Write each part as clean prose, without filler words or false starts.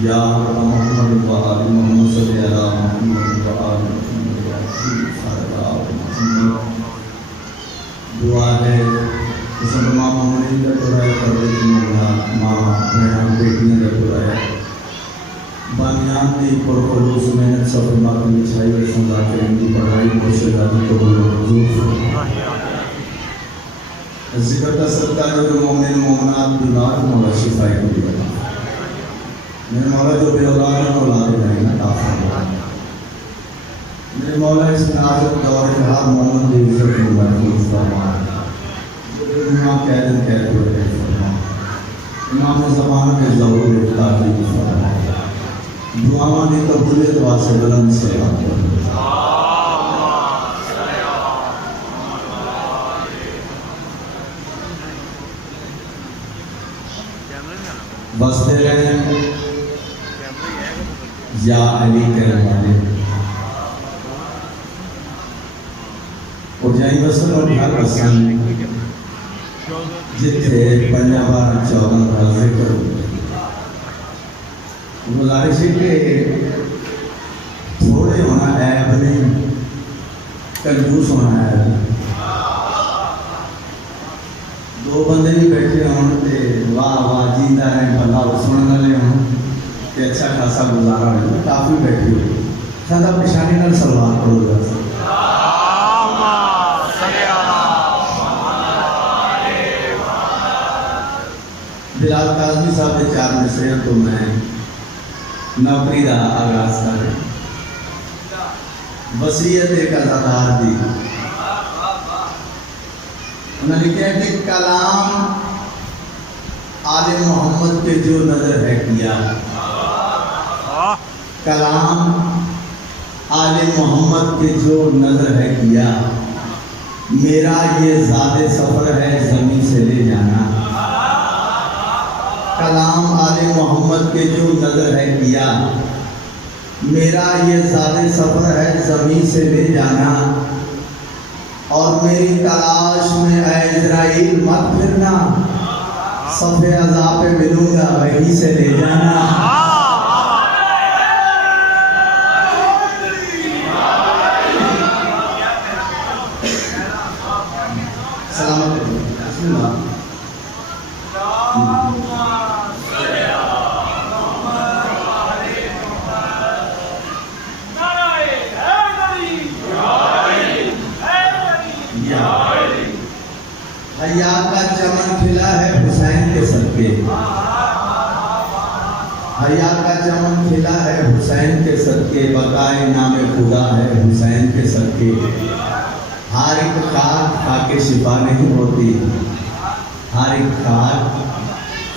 یا محمد و آل محمد صلی علی محمد و آل محمد دعا ہے تمام مومنین کا دعا ہے پروردگار مولا ماں بہن بیٹیاں کا دعا ہے بانیان دی پرخلوص محنت سفر ماں چھائی و سنگا کے ان کی پڑھائی مرشدانی کو حضور ذکر کا صدقہ جو مومن مومنات بیمار مولا شفائی کو دیا میرے مولا جو بے اولاد ہیں اولاد نہیں نا کافر مولا میرے مولا اس نازک دور کے ہر مومن کی عزت کو محفوظ فرما جو دنیا قید قید ہوئے فرما امام زمان کے ضرور افتادی فرما دعاواں کی قبولیت واسطے بلند سے بستے رہے یا علی کرم والے اور جائیں بسن اور گھر بسن جتنے پنجہ بارہ چودہ کا ذکر گزارش ہے کہ تھوڑے ہونا عیب نہیں کنجوس ہونا عیب دو بندے بھی بیٹھے ہونے واہ واہ جیندہ ہے بھلا سننے لے ہوں کہ اچھا خاصا گزارا ہے کافی بیٹھی ہوئی خدا پشانی نال سلوات پڑھو جا سکتا بلال کاظمی صاحب کے 4 مصرے تو میں نوکری دا آغاز کریں وصیت ایک ازادار دی انہوں نے لکھا ہے کہ کلام آل محمد کے جو نظر ہے کیا کلام آل محمد کے جو نظر ہے کیا میرا یہ زاد سفر ہے زمین سے لے جانا کلام آل محمد کے جو نظر ہے کیا میرا یہ زاد سفر ہے زمین سے لے جانا اور میری تلاش میں اے اسرائیل مت پھرنا صفحے عذاب پہ ملوں گا وہیں سے لے جانا سلامت بسم اللہ حیا کا چمن کھلا ہے حسین کے صدقے حیا کا چمن کھلا ہے حسین کے صدقے بقائے نام خدا ہے حسین کے صدقے ہر ایک خاک خاک شفا نہیں ہوتی ہر ایک خاک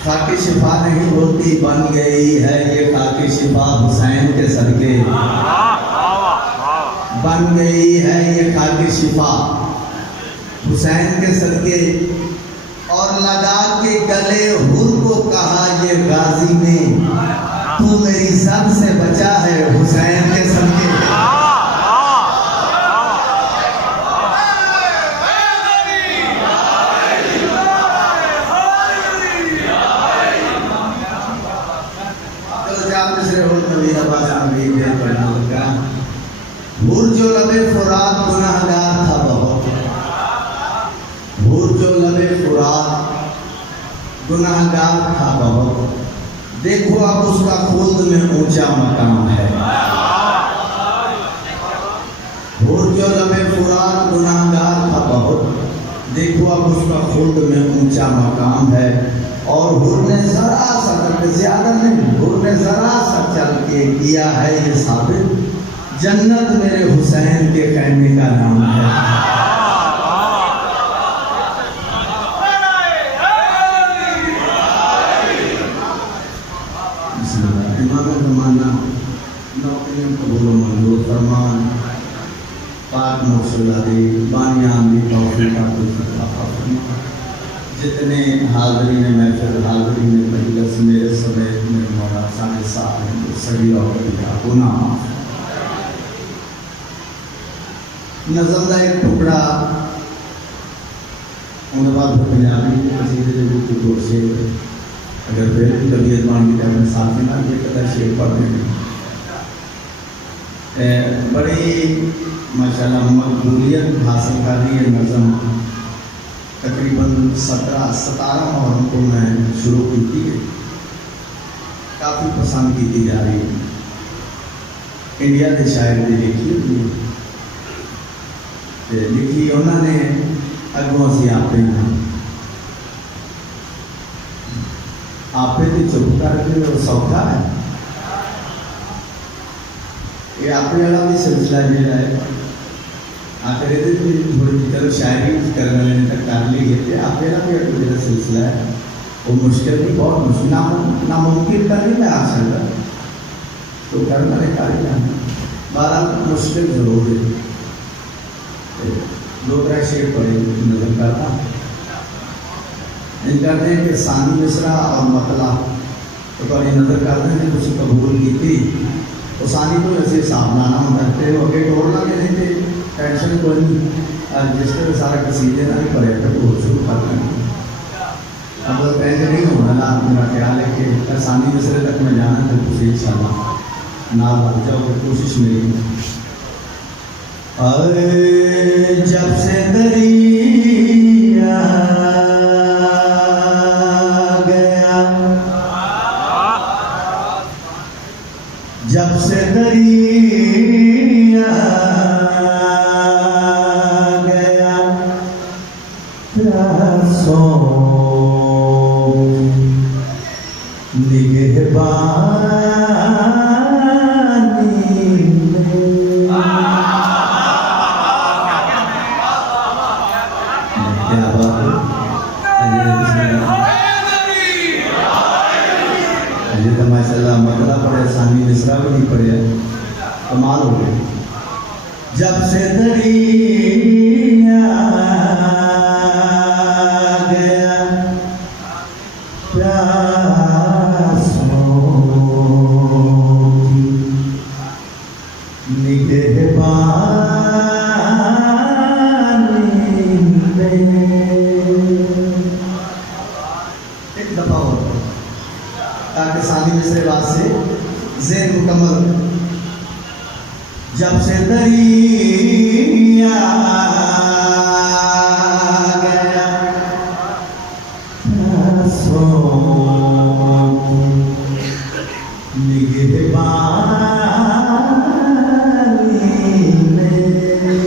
خاک شفا نہیں ہوتی بن گئی ہے یہ خاک شفا حسین کے صدقے بن گئی ہے یہ خاک شفا حسین کے صدقے اور لگا کے گلے حور کو کہا یہ غازی نے تو میری زد سے بچا ہے حسین کے صدقے حور جو لبے فرات گناہگار تھا بہت حور جو لبے فرات گناہگار تھا بہت دیکھو اب اس کا خلد میں اونچا مقام ہے حور جو لبے فرات گناہگار تھا بہت دیکھو اب اس کا خلد میں اونچا مقام ہے اور حور نے ذرا سا زیادہ نہیں حور نے ذرا سا چل کے کیا ہے یہ ثابت جنت میرے حسین کے خیمے کا نام ہے بسم اللہ امام زمانہ نوکریوں قبول و منظور فرمان جتنے حاضرین محفل حاضرین مجلس میرے سمیت میرے مولا سامنے صاحب سبھی اور گناہ نظم کا ایک ٹکڑا ان بعد پنجابی قصیدے کے دو شعر اگر پھر بھی طبیعت بان کی ٹائم ساتھ میں نہ یہ کتا شعر پڑھ دیں بڑی ماشاءاللہ مقبولیت حاصل کر رہی ہے نظم تقریباً 17 محرم کو میں شروع کی ہے کافی پسند کی جا رہی ہے انڈیا کے شاعر نے لکھی ہوئی لکھی انہوں نے اگوں اسی آپ آپ چپ کر کے وہ سوکھا ہے یہ آپ والا بھی سلسلہ جہاں ہے آخر یہ تھوڑی چلو شاعری کرنے والے نے تک کر لی ہے آپ والا بھی ایک جو سلسلہ ہے وہ مشکل بھی بہت مشکل ناممکن کا نہیں میں آ سکتا تو کرنے والے کر ہی جانا بہرحال مشکل ضرور ہے دو تر شعر پڑھے نظر کرتا ان کرتے ہیں کہ ثانی مصرع اور مطلع تو تھوڑی نظر کرتے ہیں کہ تھی قبول کی تھی تو ثانی تو ایسے حساب لانا ہوتا ہے وہ اگے ٹوڑنا کہ نہیں تھے ٹینشن کوئی نہیں جس طرح سارا قصیدے نہ بھی پڑھے تھے وہ شروع کرتے ہیں اب پینج نہیں ہونا نا میرا خیال ہے کہ ثانی مصرع تک میں جانا تو کچھ ان شاء اللہ نہ لگ جاؤ کہ کوشش میری جب سے دریا گیا جب سے دریا گیا پیاسوں نگہبانی مصرع بھی نہیں پڑھے کمال ہو گئے جب سے دریا گیا پیاسوں کی نگہبانی ایک دفعہ ہو تاکہ ثانی مصرع بات سے ذہن مکمل جب سے دریا گیا پیاسوں نگہبانی میں پھر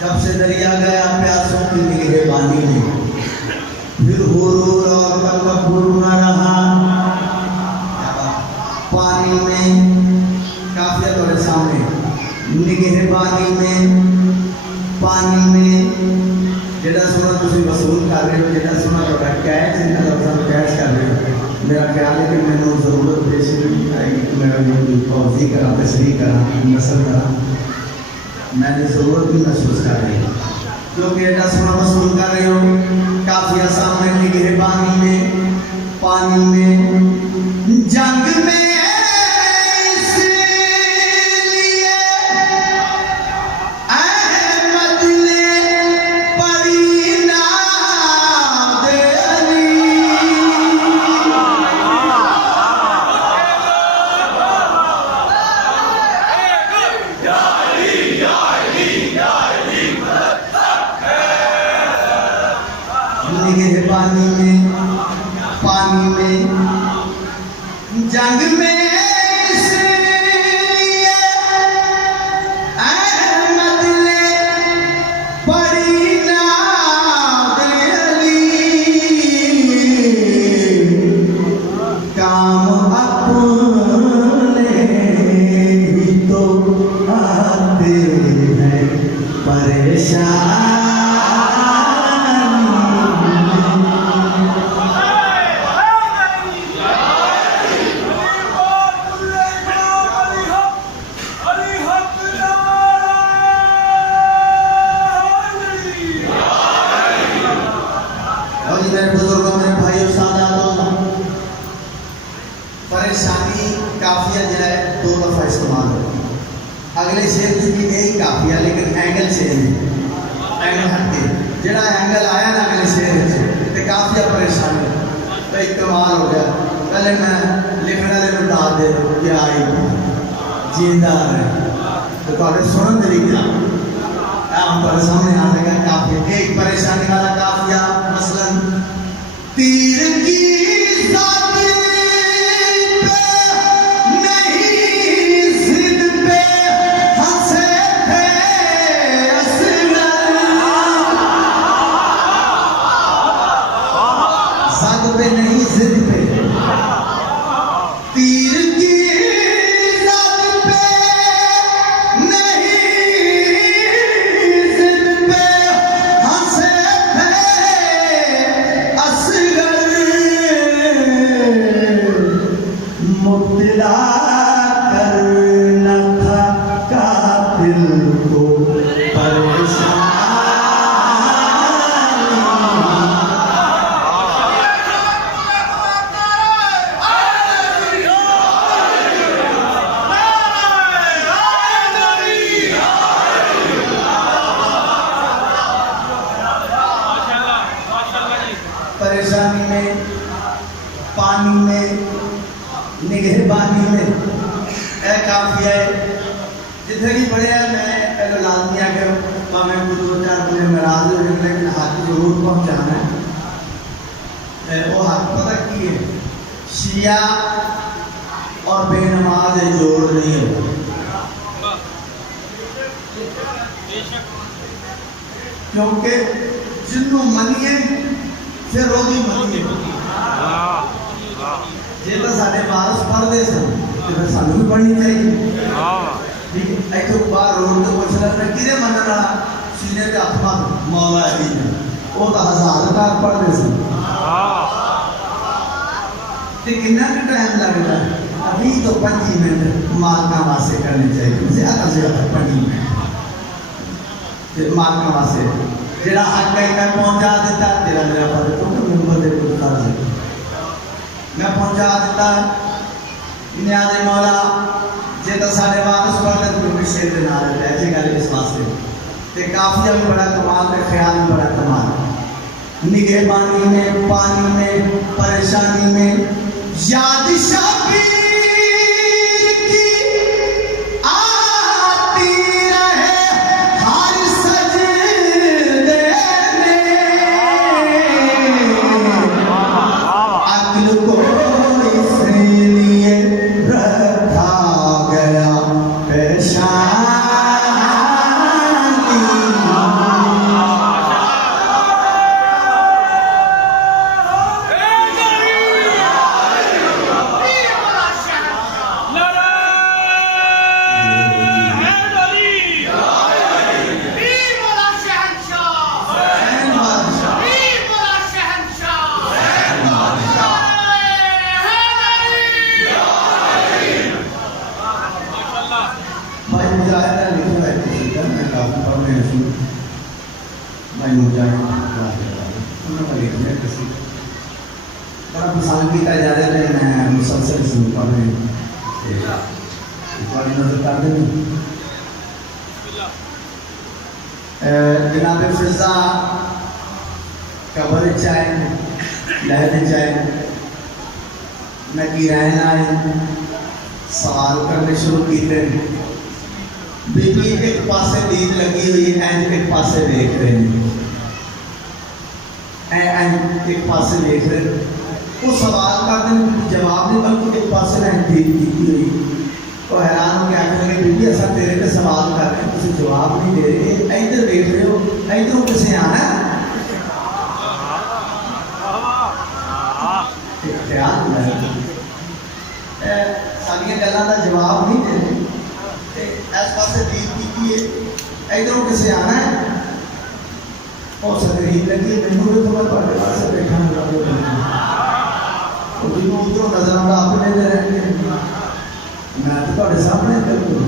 جب سے دریا گیا پیاسوں کی نگہبانی میں پھر غرور اور تکبر نہ رہا پانی میں کافیہ تھوڑے سامنے نگہبانی میں پانی میں جڑا سنا تسی وصول کر رہے ہو جڑا سنا تھوڑا کیچ جنہاں لفظاں نوں کیچ کر رہے ہو میرا خیال ہے کہ مینوں ضرورت پیش نہیں آئی کہ میں توضیح کراں تشریح کراں نثر کراں میں نے ضرورت بھی محسوس کر رہی ہوں کیونکہ ایڈا سنا وصول کر رہے ہو کافیہ سامنے نگہبانی میں پانی میں جنگ میں پانی میں جنگ میں پریشانی کافیہ جو ہے دو دفعہ استعمال ہوتا ہے. اگلے شعر کی بھی یہی کافیہ لیکن اینگل چینج ہے, اینگل ہٹ کے جڑا اینگل آیا نا اگلے شعر سے تو کافیہ پریشانی تو ایک کمال ہو گیا. پہلے میں لکھنے والے میں ڈال دے کیا آئی جیندہ ہے تو تھوڑے سنن دے گیا ہم پر سامنے آ جائے گا کافیہ. ایک پریشانی والا کافیہ مثلا تیر کی پہ نہیں ضد پہ, تیر کی ضد پہ نہیں ضد پہ ہنسے تھے اصغر, مبتلا کرنا تھا قاتل کو پریشان. پریشانی میں, پانی میں, نگہبانی میں اے کافی ہے. جتنے بھی پڑھے ہیں میں پہلے لازمی آ کر میں کچھ دو چار بنے ناراض ہو جائیں لیکن حق ضرور پہنچانا ہے. وہ حق پتہ کی ہے, شیعہ اور بے نماز جوڑ نہیں ہوتا. کیونکہ جنوں منیے پھر وہ بھی منیے جی تو سارے وارث پڑھتے سن تو پھر سانوں بھی پڑھنی چاہیے. ٹھیک ہے, ایک بار روڈ تو پوچھ رہا تھا کدے منن والا سینے تے ہاتھ مار مولا علی نے, وہ تو 1000 کار پڑھتے سن. تے کتنا ٹائم لگتا ہے, ابھی تو 5 منٹ مالکا واسطے کرنے چاہیے, زیادہ سے زیادہ 5 منٹ مالکا واسطے. جڑا حق ہے میں پہنچا دیتا تیرا میرا پتہ تو ممبر دے کو کر دے میں پہنچا دیتا نیاز مولا جے تو سارے وارث پڑھ تو کوئی شیر دے نال ہے ایسے گل اس واسطے تے کافیہ بھی بڑا کمال ہے, خیال بھی بڑا کمال ہے. نگہبانی میں, پانی میں, پریشانی میں, یاد شبیر کی آتی رہے ہر سجدے میں, عقل کو اس لیے رکھا گیا پیشانی. پسند کی اجازت ہے میں مسلسل شروع کر رہی ہوں نظر کر دیں. جناب فضا قبر چاہے لہد چاہے نکی رہنا ہے سوال کرنے شروع کیتے بی بی ایک پاسے دید لگی ہوئی ہے ایک پاسے دیکھ رہے ہیں ایک پاسے دیکھ رہے ہیں وہ سوال کرتے ہیں جواب نہیں بلکہ ایک پاس نے ڈیل کی ہوئی تو حیران ہو کے آخر لگے بی بی اصل تیرے پہ سوال کر رہے ہیں تھی جواب نہیں دے رہے ادھر دیکھ رہے ہو ادھروں کسے آنا خیال ساری گلوں کا جواب نہیں دے رہے اس پاس ڈیل کی ہے ادھروں کسے آنا ہے اور تقریب لگی ہے مینوں بھی تھوڑا تھوڑے پاس بیٹھا ادھر نظر آتا اپنے دے رہے ہیں میں تو تھوڑے سامنے بالکل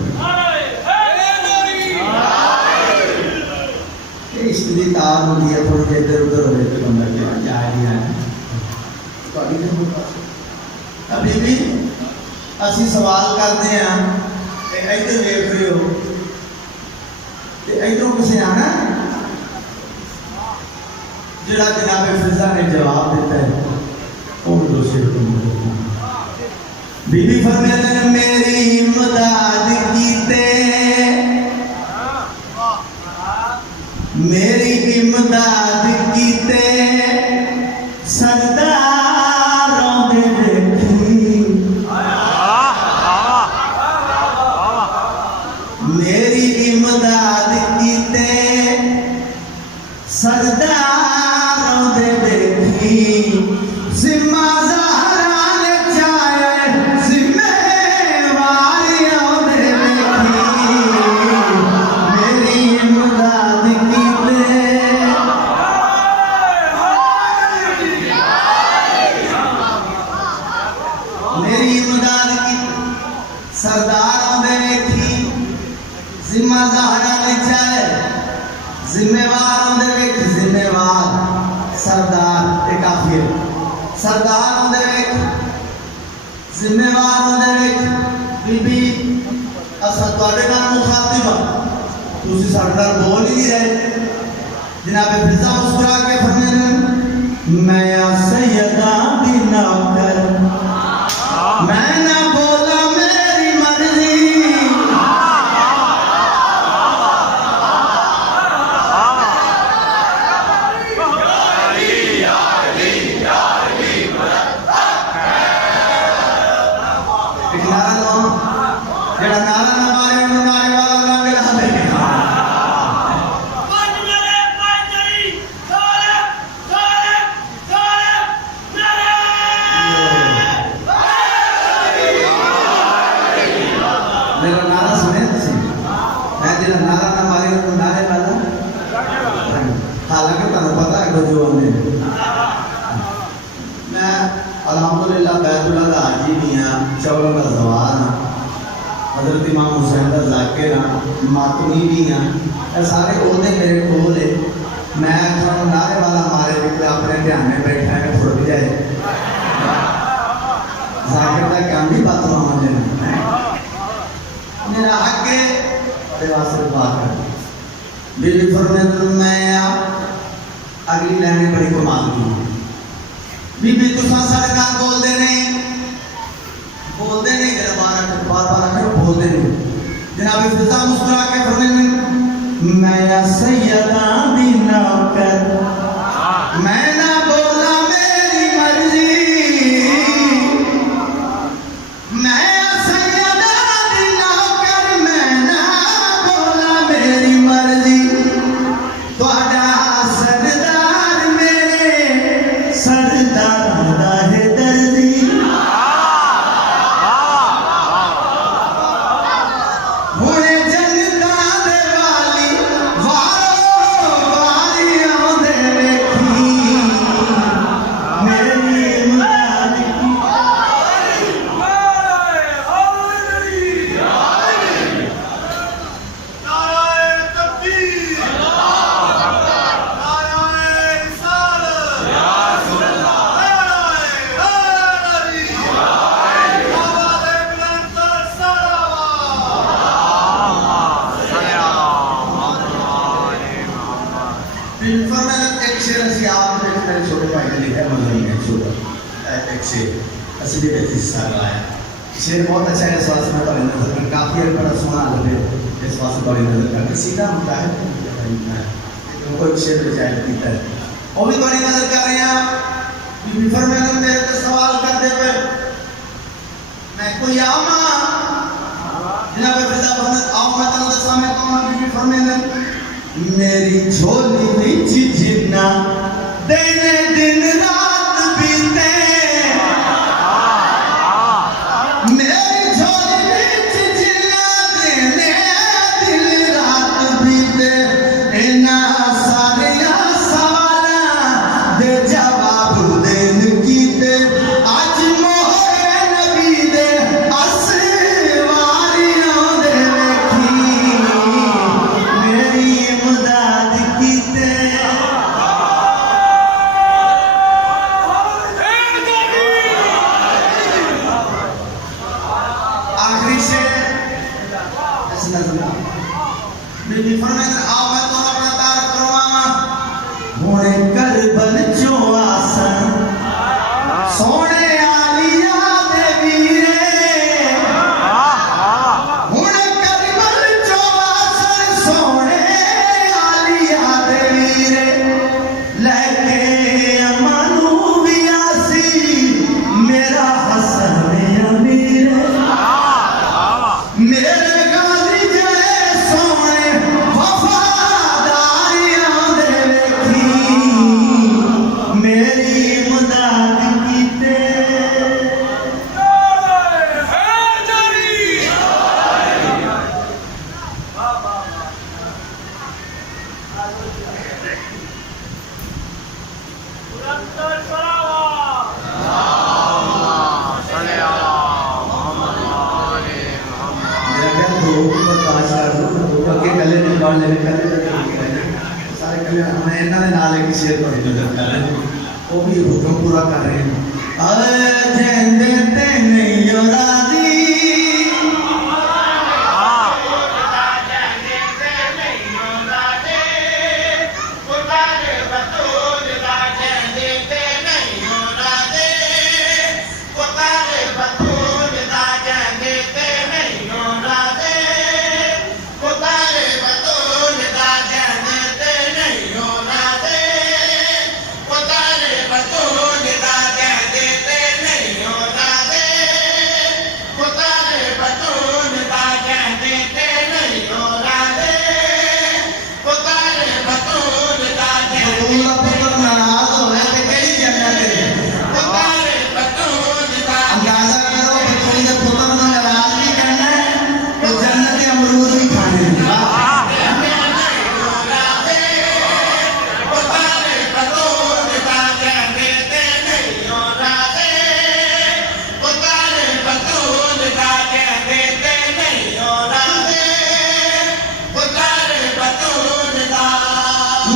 عشق کی تار ہوتی ہے تھوڑی ادھر ادھر ہوئے تو بندہ کیا جائے گیا ابھی بھی اسی سوال کرتے ہیں ادھر دیکھ رہے ہو ادھروں کسے آنا جڑا جناب فضا نے جواب دیتا ہے وہ دو شیر بی بی فرماتے میری امداد کیتے میری امداد کیتے سرداروں دے دیکھی میری امداد کیتے سرداروں دے دیکھی ذمہ زہران چاہے ذمہ واریوں دے دیکھی میری امداد کیتے میری امداد کیتے سرداروں دے دیکھی ذمہ زہران چاہے ذمہ واروں دے دیکھی ذمہ وار سردار ایک کافی ہے سردار ہوں دے ویک ذمہ وار ہوں دے ویک بی بی اصل توڑے نام مخاطب تو اسی سردار بول ہی نہیں رہے جناب فضا مسکرا کے فرمانے میں یا سیدہ دی نوکر میں نہ بولا میری مرضی الحمدللہ بیت اللہ کا حاجی بھی ہاں چوروں کا زوار ہاں حضرت امام حسین کا ذاکر ہاں ماتمی بھی ہاں یہ سارے عہدے میرے کول ہے میں تھوڑا نعرے والا مارے بھی اپنے دھیان میں بیٹھا ہے پھر جائے ذاکر کا کام بھی بات ہوا مجھے میرا حق ہے بڑے واسطے بات کر بی بی فرماتے میں اگلی لائن بڑی کمال کی بی بی تساں سارے نال بول دے نہیں جڑا بار بار بول دے نہیں جناب فضا مسکرا کے فرمانے میں یا سیدہ دی نوکر میں نہ بولا میری مرضی میں یا سیدہ دی نوکر میں نہ بولا میری مرضی تہاڈا سردار میرے سردار دا ہے درزی ہونے جنتاں دے والی وارو واریاں دے ویکھی میری امداد کی ایک شیر اسی آپ میرے چھوٹے بھائی نے لکھا ہے مدنی ہے چھوٹا ایک شیر اسی بھی ایک حصہ لایا شیر بہت اچھا ہے اس واسطے میں بڑی نظر کر کافی بڑا سونا لگے اس واسطے بڑی نظر کر سیدھا ہوتا ہے کوئی شیر رجائے پیتا ہے وہ بھی بڑی نظر کر رہے ہیں بی بی فرمائے میرے تو سوال کرتے ہوئے میں کوئی آما جناب فضا بہت آؤں میں تنہا دسا میں کون بی بی فرمائے میری جھولی نیچی جنہ دینے دن رات بیتے میری جھولی نیچی جنہ دینے دن رات بیتے اینا ساریا سوالا دے جواب دین کیتے آج موہے نبی دے اسواریوں دے ویکھی میری امداد کیتے آخری سے اس نظر بی بی فرمائے آؤ میں تو اپنا تعارف کرواں ہونے کربل جو آسن سونے آلیا دے ویرے ہونے کربل جو آسن سونے آلیا دے ویرے لے کے امانو بیاسی میرا حسن امیر میرے غازی جے سونے وفاداریاں دے ویکھی میری امداد کیتے میرا کہا دو پرکاش کر دو تو کہ کلے نے پڑھ لے سارے کلے ہمیں انہاں دے نال ایک شعر پڑھ نظر کر رہے ہیں وہ بھی حکم پورا کر رہے ہیں اے جیندے تے نہیں او راضی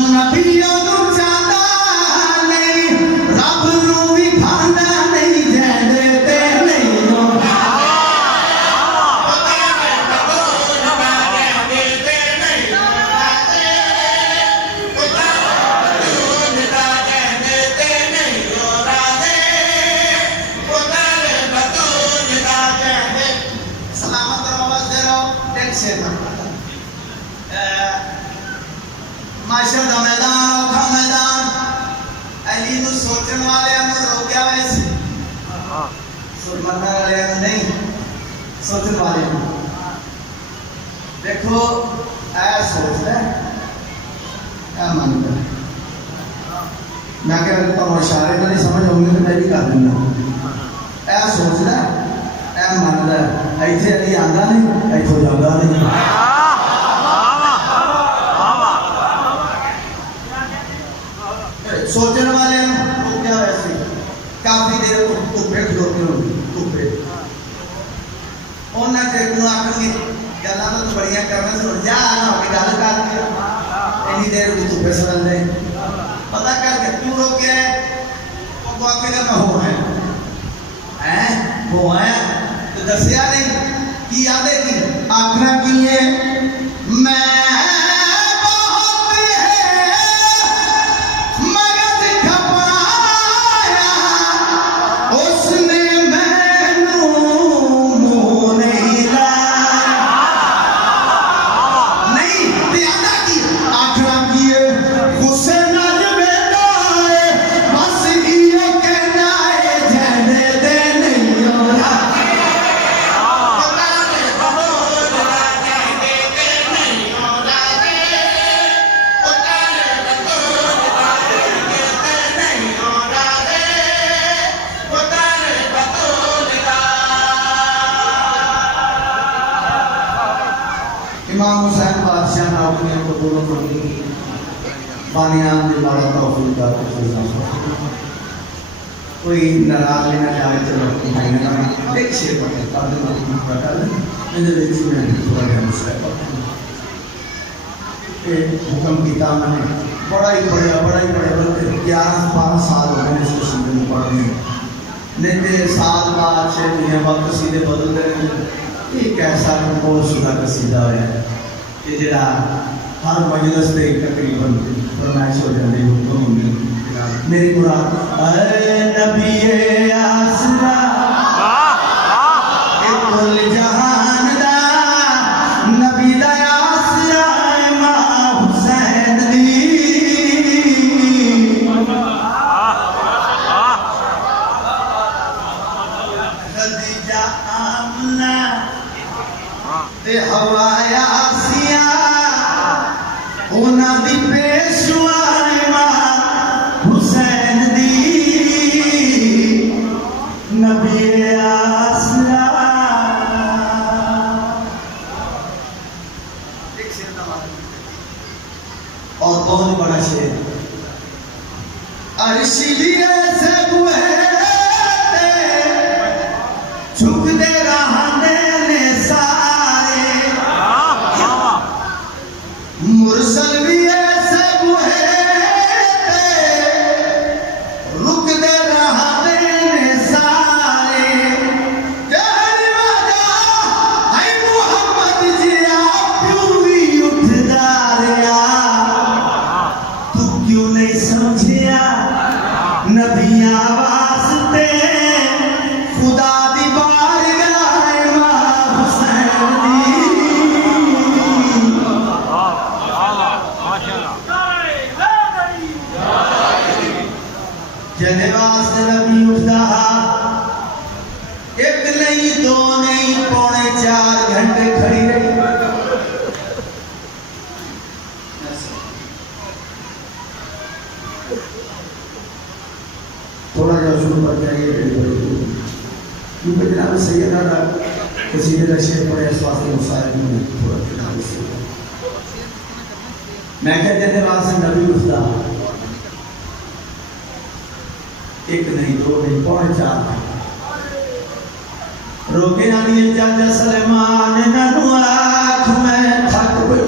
نبیوں نوں چاہتا نہیں رب نوں بھی کھاندا نہیں جیندے تے نہیں او سلامت رہو دے رہو ٹینشن معاشر دا میدان اوکھا میدان علی نو سوچن والے نو روکیا ویسی سنن والے نہیں سوچن والے دیکھو اے سوچ لے اے من لے میں کہ تو اشارے نہیں سمجھ ہوں گے میں بھی کر دینا اے سوچ لے اے من لے ایتھے علی آندا نہیں ایتھے جاندا نہیں سوچنے والے تو کیا ویسے کافی دیر تو بیٹھ ہوتے ہو تو بیٹھ انہیں جب انہوں آکر گے گلہ تو بڑیاں کرنے سے جا آنا ہو کے گل کر دیا اینی دیر تو پہ سمجھ لیں پتہ کر کے کیوں روک گیا ہے وہ کو آکے گا میں ہو ہیں وہ ہیں تو دسیا نہیں کی یادیں کی آکھنا کی ہے میں Gusse nal betaye bas iyo ke امام حسین بادشاہ نے اپنی قبول فرمائی بانیان دی مالا توفیق دا کوئی ناراض نہ جائے چلو میں نے ایک شعر پڑھا تھا پڑھا میرے وچ میں تھوڑا جہا مسئلہ حکم کیتا میں نے بڑا ہی پڑھیا 11-12 سال ہو گئے اس قسم میں پڑھنے نہیں تے سال بعد 6 مہینے بعد قصیدے بدل رہے ہیں ایک ایسا کمپوز شدہ قصیدہ ہے کہ جڑا ہر مجلس تے تقریباً فرمائش ہو جاتی ہے میری مراد اے نبی آسرا اے کل جہان دا نبی دا آسرا امام حسین دی خدیجہ آمنہ تے حوا یاسیہ انہاں دی پیشوا امام حسین دی نبی آسرا اور بہت بڑا شعر عرش لیے سے بہتے جھک دے رہنے نے سارے مرسل بھی ایسے بہتے رک دے رہنے نے سارے جہری وجہ اے محمد جیا کیوں بھی اٹھ داریا تو کیوں نہیں سمجھیا نبیاں واسطے خدا دی بارگاہ امام حسین دی جنے واسطے نبی اٹھدا ایک نہیں دو نہیں پونے 4 گھنٹے کھڑی رہی تھوڑا جا شروع کر جائیے کیونکہ جناب سیدہ کا قصیدے کا شعر پڑے اس واسطے مسائل میں تھوڑا جناب سیدہ میں کہتے ہیں واسطے نبی اٹھدا ایک نہیں دو نہیں پونے 4 روکے نہ دیے چاچا سلیمان ننو آنکھ میں تھک گئی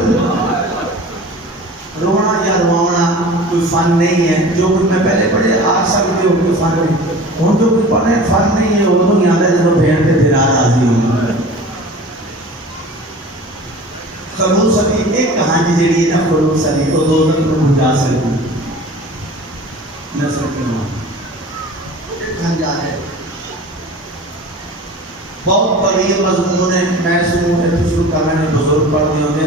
رونا یا روانا کوئی فن نہیں ہے جو کچھ میں پہلے پڑھے آ سکتے ہو کوئی فن نہیں ہوں جو کچھ پڑھے فن نہیں ہے وہ تو یاد ہے جب بھیڑ کے دھرا راضی ہوں خلوص علی ایک کہانی جیڑی ہے نا خلوص علی کو 2 دن کو بجا سکوں نصر کے نام کھنجا ہے بہت بڑی مضمون ہے میں سنوں ہے تو شروع کرنے نے بزرگ پڑھ دیا ہوتے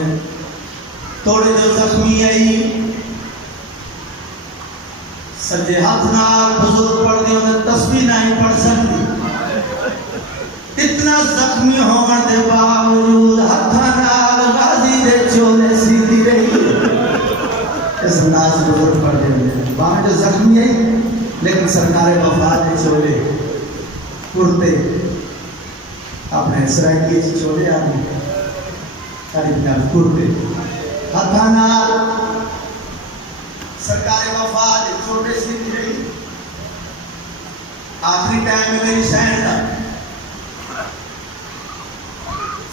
تھوڑے جو زخمی آئی سجے ہاتھ نال بزرگ پڑھ دیا ہوتے تسبیح نہیں پڑھ سکتی اتنا زخمی ہونے دے باوجود ہاتھ نال غازی دے چولے سیدھی رہی اس انداز سے بزرگ پڑھ دیا ہوتے وہاں جو زخمی آئی لیکن سرکار وفات کے چولے کرتے اپنے سرائکی چولے آدمی ساری بنیاد کرتے ہتھانا سرکار وفات کے چھوٹے سے رہی آخری ٹائم میں میری سینڈ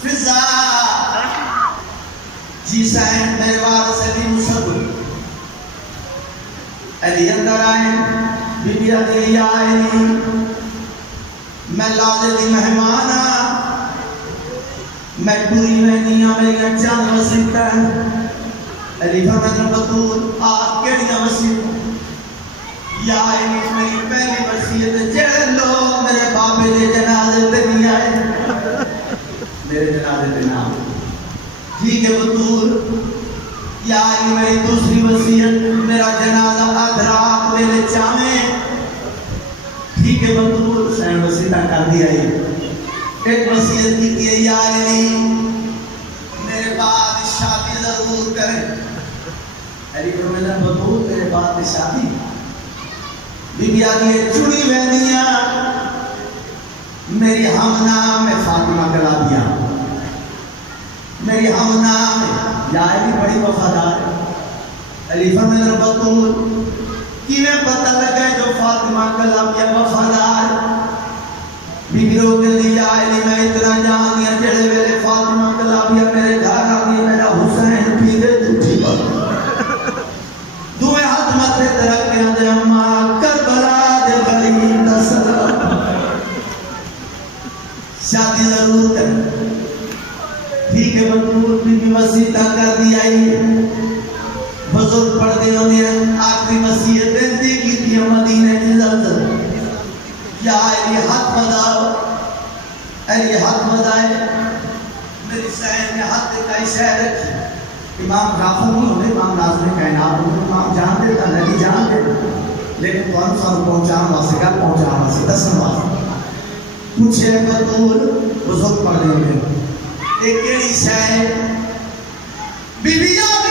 فضا جی سینڈ میرے وارث علی مصب علی اندر آئے بی بی علی آئی میں لازے دی مہمانا میں پوری مہنیاں میری چاند وسیطہ ہے علی فرمت بطول آپ کیڑیاں وسیطہ یا علی میری پہلی وسیعت جڑے لوگ میرے بابے دے جنازے تے نہیں آئے میرے جنازے تے نام ٹھیک ہے بطول یا علی میری دوسری وسیعت میرا جنازہ ادراک میرے چامیں ٹھیک ہے بطول سین وسیعتہ کر دیا ہے ایک وسیعت کی ہے یا علی میرے بعد شادی ضرور کریں علی فرمایا بطول میرے بعد شادی بی بی علی چڑی وینیاں میری ہم نام میں فاطمہ کلا دیا میری ہم نام علی بڑی وفادار ہے. علی فرمایا بطول کیویں پتہ لگا جو فاطمہ کلام یا وفادار بی بی رو کے لیا علی میں اتنا جان دیا جڑے ویلے فاطمہ کلام یا میرے گھر آ گئی میرا حسین پی دے تجھی دوئے ہاتھ ماتھے درکیاں دے اماں کربلا دے غریب دا سلام شادی ضرور کر ٹھیک ہے بطول بی بی وسیعہ کر دی آئی بزرگ پڑھ دے انہیں آخری وصیت دی کی تھی مدینہ کی زلزل یا ایلی ہاتھ بداؤ ایلی ہاتھ بدائے میری سہن نے ہاتھ دکھائی شہر رکھی امام غافر نہیں ہونے امام ناظر کائنات ہونے امام جان دے تا نبی جان دے لیکن تو انسان پہنچان واسے گا پہنچان واسے دسن واسے پوچھے بطول بزرگ پڑھ دے انہیں ایک کیڑی شہر بی بی آبی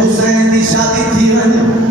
حسین دی شادی تھی